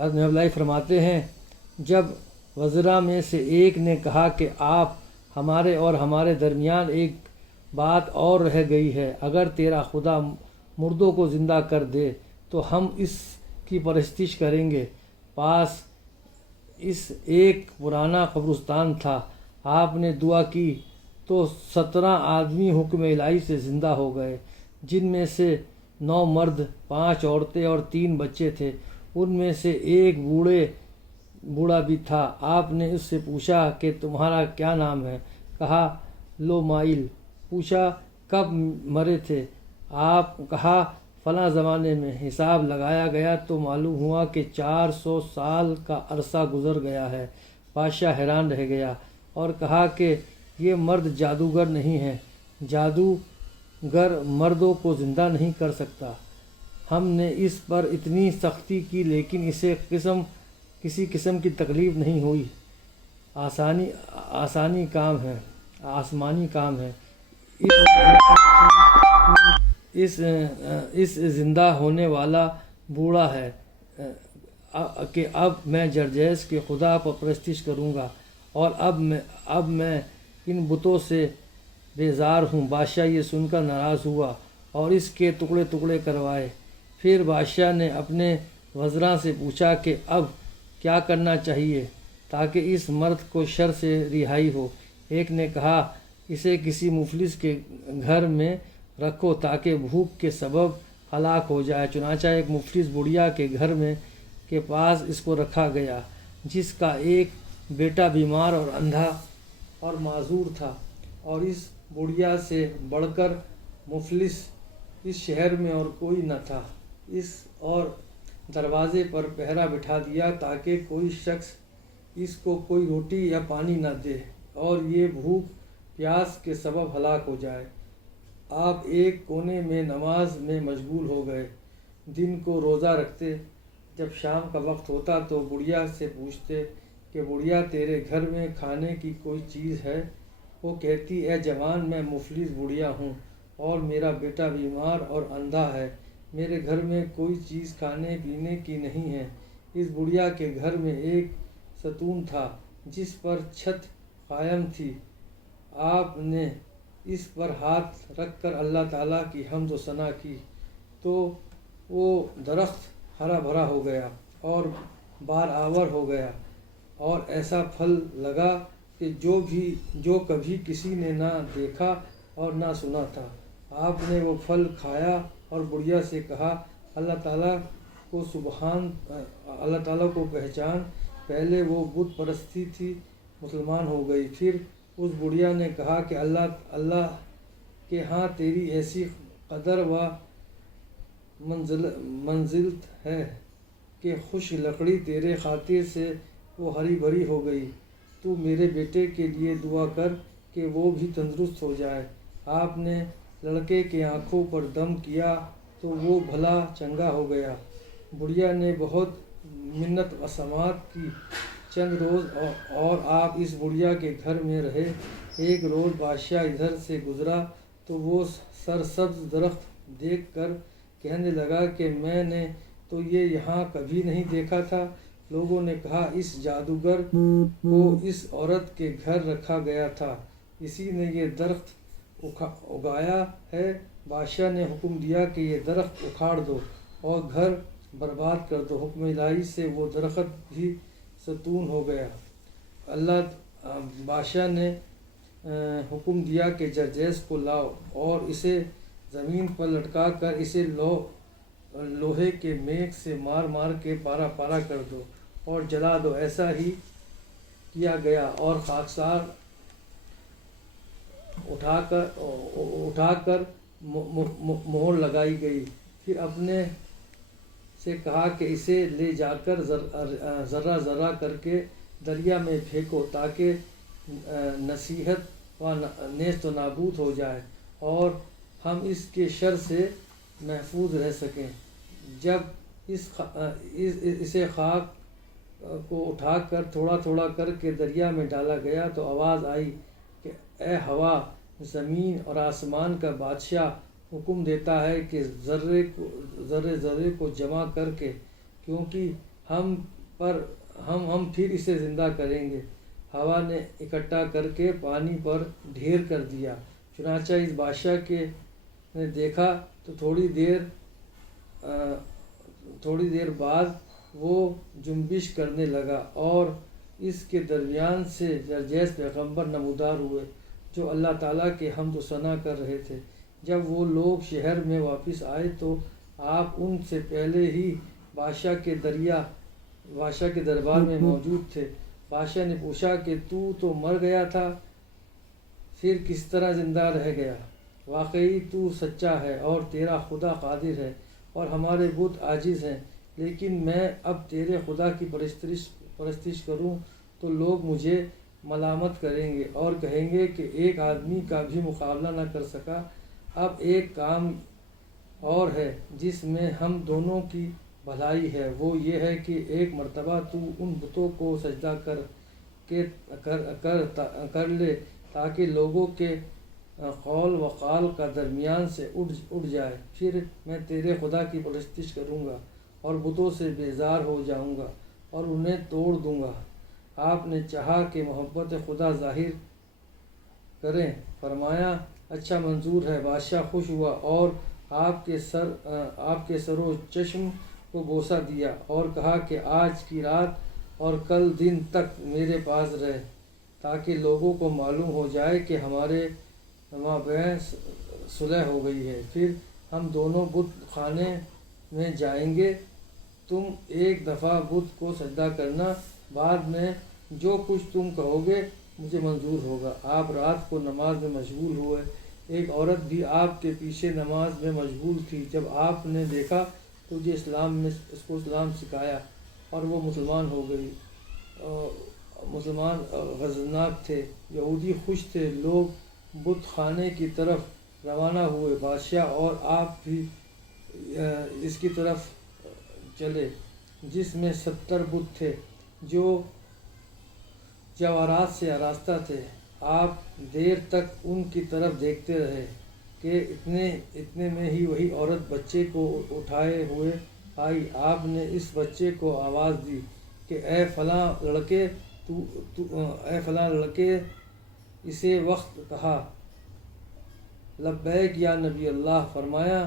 حضرت نبی اللہ فرماتے ہیں جب وزراء میں سے ایک نے کہا کہ آپ ہمارے اور ہمارے درمیان ایک بات اور رہ گئی ہے، اگر تیرا خدا مردوں کو زندہ کر دے تو ہم اس کی پرستش کریں گے۔ پاس اس ایک پرانا قبرستان تھا، آپ نے دعا کی تو 17 آدمی حکم الہی سے زندہ ہو گئے، جن میں سے 9 مرد، 5 عورتیں اور 3 بچے تھے۔ ان میں سے ایک بوڑھا بھی تھا۔ آپ نے اس سے پوچھا کہ تمہارا کیا نام ہے؟ کہا لو مائل۔ پوچھا کب مرے تھے؟ آپ کہا فلاں زمانے میں۔ حساب لگایا گیا تو معلوم ہوا کہ 400 سال کا عرصہ گزر گیا ہے۔ بادشاہ حیران رہ گیا اور کہا کہ یہ مرد جادوگر نہیں ہے، جادوگر مردوں کو زندہ نہیں کر سکتا۔ ہم نے اس پر اتنی سختی کی لیکن اسے کسی قسم کی تکلیف نہیں ہوئی۔ آسمانی کام ہے۔ اس زندہ ہونے والا بوڑھا ہے کہ اب میں جرجیس کے خدا پر پرستش کروں گا، اور اب میں ان بتوں سے بیزار ہوں۔ بادشاہ یہ سن کر ناراض ہوا اور اس کے ٹکڑے ٹکڑے کروائے۔ پھر بادشاہ نے اپنے وزراء سے پوچھا کہ اب کیا کرنا چاہیے تاکہ اس مرد کو شر سے رہائی ہو۔ ایک نے کہا اسے کسی مفلس کے گھر میں رکھو تاکہ بھوک کے سبب ہلاک ہو جائے۔ چنانچہ ایک مفلس بڑھیا کے گھر کے پاس اس کو رکھا گیا، جس کا ایک بیٹا بیمار اور اندھا اور معذور تھا، اور اس بڑھیا سے بڑھ کر مفلس اس شہر میں اور کوئی نہ تھا۔ اور دروازے پر پہرا بٹھا دیا تاکہ کوئی شخص اس کو کوئی روٹی یا پانی نہ دے اور یہ بھوک پیاس کے سبب ہلاک ہو جائے۔ آپ ایک کونے میں نماز میں مشغول ہو گئے، دن کو روزہ رکھتے۔ جب شام کا وقت ہوتا تو بڑھیا سے پوچھتے کہ بڑھیا تیرے گھر میں کھانے کی کوئی چیز ہے؟ وہ کہتی اے جوان، میں مفلس بڑھیا ہوں اور میرا بیٹا بیمار اور اندھا ہے، میرے گھر میں کوئی چیز کھانے پینے کی نہیں ہے۔ اس بڑھیا کے گھر میں ایک ستون تھا جس پر چھت قائم تھی۔ آپ نے اس پر ہاتھ رکھ کر اللہ تعالیٰ کی حمد و ثنا کی تو وہ درخت ہرا بھرا ہو گیا اور بار آور ہو گیا اور ایسا پھل لگا کہ جو کبھی کسی نے نہ دیکھا اور نہ سنا تھا۔ آپ نے وہ پھل کھایا اور بڑھیا سے کہا اللہ تعالیٰ کو پہچان، پہلے وہ بت پرستی تھی، مسلمان ہو گئی۔ پھر اس بڑھیا نے کہا کہ اللہ کے ہاں تیری ایسی قدر و منزلت ہے کہ خوش لکڑی تیرے خاطر سے وہ ہری بھری ہو گئی۔ تو میرے بیٹے کے لیے دعا کر کہ وہ بھی تندرست ہو جائے۔ آپ نے لڑکے کے آنکھوں پر دم کیا تو وہ بھلا چنگا ہو گیا۔ بڑھیا نے بہت منت و سماعت کی۔ چند روز اور آپ اس بڑھیا کے گھر میں رہے۔ ایک روز بادشاہ ادھر سے گزرا تو وہ سرسبز درخت دیکھ کر کہنے لگا کہ میں نے تو یہ یہاں کبھی نہیں دیکھا تھا۔ لوگوں نے کہا اس جادوگر کو اس عورت کے گھر رکھا گیا تھا، اسی نے یہ درخت اگایا ہے۔ بادشاہ نے حکم دیا کہ یہ درخت اکھاڑ دو اور گھر برباد کر دو۔ حکم الہی سے وہ درخت بھی ستون ہو گیا۔ بادشاہ نے حکم دیا کہ جرجیس کو لاؤ اور اسے زمین پر لٹکا کر اسے لوہے کے میخ سے مار مار کے پارا پارا کر دو اور جلا دو۔ ایسا ہی کیا گیا اور خاکسار اٹھا کر مہر لگائی گئی۔ پھر اپنے سے کہا کہ اسے لے جا کر ذرہ ذرہ کر کے دریا میں پھینکو تاکہ نصیحت و نیست و نابود ہو جائے اور ہم اس کے شر سے محفوظ رہ سکیں۔ جب اسے خاک کو اٹھا کر تھوڑا تھوڑا کر کے دریا میں ڈالا گیا تو آواز آئی کہ اے ہوا، زمین اور آسمان کا بادشاہ حکم دیتا ہے کہ ذرے ذرے کو جمع کر کے، کیونکہ ہم پھر اسے زندہ کریں گے۔ ہوا نے اکٹھا کر کے پانی پر ڈھیر کر دیا۔ چنانچہ اس بادشاہ کے نے دیکھا تو تھوڑی دیر بعد وہ جنبش کرنے لگا اور اس کے درمیان سے جرجیس پیغمبر نمودار ہوئے جو اللہ تعالیٰ کے حمد و ثنا کر رہے تھے۔ جب وہ لوگ شہر میں واپس آئے تو آپ ان سے پہلے ہی بادشاہ کے دربار میں موجود تھے۔ بادشاہ نے پوچھا کہ تو مر گیا تھا، پھر کس طرح زندہ رہ گیا؟ واقعی تو سچا ہے اور تیرا خدا قادر ہے اور ہمارے بت عاجز ہیں، لیکن میں اب تیرے خدا کی پرستش کروں تو لوگ مجھے ملامت کریں گے اور کہیں گے کہ ایک آدمی کا بھی مقابلہ نہ کر سکا۔ اب ایک کام اور ہے جس میں ہم دونوں کی بھلائی ہے، وہ یہ ہے کہ ایک مرتبہ تو ان بتوں کو سجدہ کر لے تاکہ لوگوں کے قول و قال کا درمیان سے اٹھ جائے، پھر میں تیرے خدا کی پرستش کروں گا اور بتوں سے بیزار ہو جاؤں گا اور انہیں توڑ دوں گا۔ آپ نے چاہا کہ محبت خدا ظاہر کریں، فرمایا اچھا منظور ہے۔ بادشاہ خوش ہوا اور آپ کے سر و چشم کو بوسہ دیا اور کہا کہ آج کی رات اور کل دن تک میرے پاس رہ تاکہ لوگوں کو معلوم ہو جائے کہ ہمارے مابین صلح ہو گئی ہے، پھر ہم دونوں بت خانے میں جائیں گے۔ تم ایک دفعہ بت کو سجدہ کرنا، بعد میں جو کچھ تم کہو گے مجھے منظور ہوگا۔ آپ رات کو نماز میں مشغول ہوئے۔ ایک عورت بھی آپ کے پیچھے نماز میں مشغول تھی۔ جب آپ نے دیکھا تو اس کو اسلام سکھایا اور وہ مسلمان ہو گئی۔ مسلمان غضناک تھے، یہودی خوش تھے۔ لوگ بت خانے کی طرف روانہ ہوئے۔ بادشاہ اور آپ بھی اس کی طرف چلے جس میں 70 بت تھے جو جواہرات سے آراستہ تھے۔ آپ دیر تک ان کی طرف دیکھتے رہے کہ اتنے میں ہی وہی عورت بچے کو اٹھائے ہوئے آئی۔ آپ نے اس بچے کو آواز دی کہ اے فلاں لڑکے، اسے وقت کہا لبیک یا نبی اللہ، فرمایا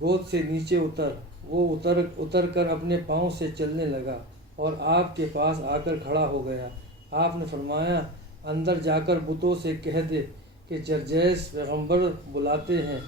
گود سے نیچے اتر۔ وہ اتر کر اپنے پاؤں سے چلنے لگا اور آپ کے پاس آ کر کھڑا ہو گیا۔ آپ نے فرمایا اندر جا کر بتوں سے کہہ دے کہ جرجیس پیغمبر بلاتے ہیں۔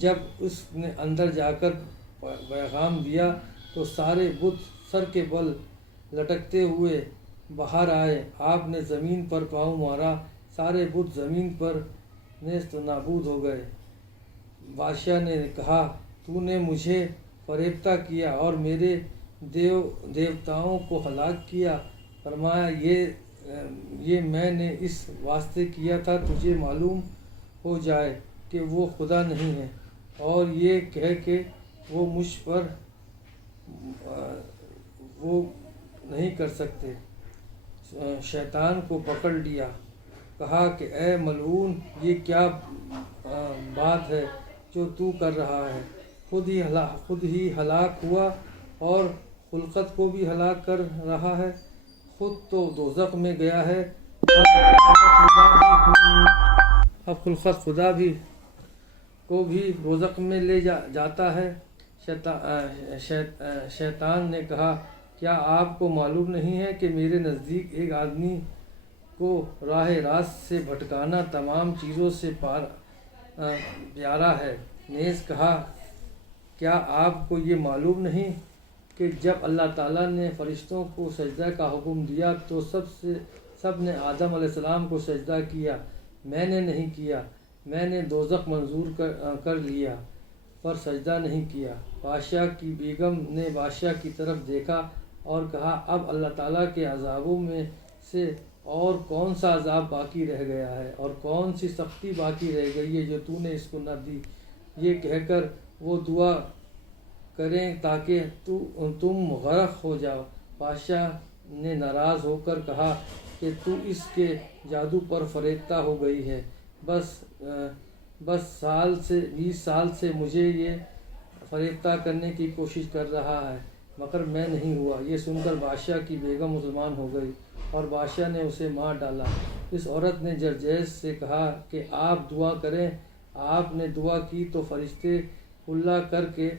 جب اس نے اندر جا کر پیغام دیا تو سارے بت سر کے بل لٹکتے ہوئے باہر آئے۔ آپ نے زمین پر پاؤں مارا، سارے بت زمین پر نیست و نابود ہو گئے۔ بادشاہ نے کہا تو نے مجھے فریفتہ کیا اور میرے دیوتاؤں کو ہلاک کیا۔ فرمایا یہ میں نے اس واسطے کیا تھا تجھے معلوم ہو جائے کہ وہ خدا نہیں ہے، اور یہ کہہ کہ وہ مجھ پر وہ نہیں کر سکتے۔ شیطان کو پکڑ لیا، کہا کہ اے ملعون، یہ کیا بات ہے جو تو کر رہا ہے؟ خود ہی ہلاک ہوا اور خلقت کو بھی ہلاک کر رہا ہے۔ خود تو دوزخ میں گیا ہے، اب خلقت خدا کو بھی دوزخ میں لے جاتا ہے۔ شیطان نے کہا کیا آپ کو معلوم نہیں ہے کہ میرے نزدیک ایک آدمی کو راہ راست سے بھٹکانا تمام چیزوں سے پیارا ہے؟ نیز کہا کیا آپ کو یہ معلوم نہیں کہ جب اللہ تعالیٰ نے فرشتوں کو سجدہ کا حکم دیا تو سب نے آدم علیہ السلام کو سجدہ کیا، میں نے نہیں کیا، میں نے دوزخ منظور کر لیا پر سجدہ نہیں کیا۔ بادشاہ کی بیگم نے بادشاہ کی طرف دیکھا اور کہا اب اللہ تعالیٰ کے عذابوں میں سے اور کون سا عذاب باقی رہ گیا ہے اور کون سی سختی باقی رہ گئی ہے جو تو نے اس کو نہ دی؟ یہ کہہ کر وہ دعا کریں تاکہ تم غرق ہو جاؤ۔ بادشاہ نے ناراض ہو کر کہا کہ تو اس کے جادو پر فریفتہ ہو گئی ہے، بس 20 سال سے مجھے یہ فریفتہ کرنے کی کوشش کر رہا ہے۔ مگر میں نہیں ہوا۔ یہ سن کر بادشاہ کی بیگم مسلمان ہو گئی اور بادشاہ نے اسے مار ڈالا۔ اس عورت نے جرجیس سے کہا کہ آپ دعا کریں۔ آپ نے دعا کی تو فرشتے کھلا کر کے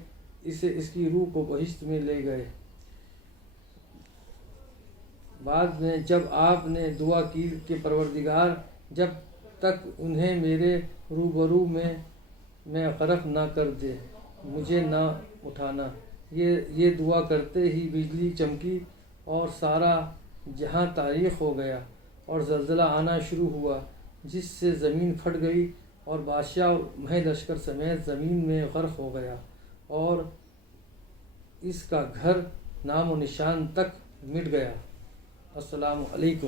اس کی روح کو بہشت میں لے گئے۔ بعد میں جب آپ نے دعا کی کہ پروردگار، جب تک انہیں میرے روبرو میں غرق نہ کر دے، مجھے نہ اٹھانا۔ یہ دعا کرتے ہی بجلی چمکی اور سارا جہاں تاریک ہو گیا اور زلزلہ آنا شروع ہوا، جس سے زمین پھٹ گئی اور بادشاہ اور مہے لشکر سمیت زمین میں غرق ہو گیا اور اس کا گھر نام و نشان تک مٹ گیا۔ السلام علیکم۔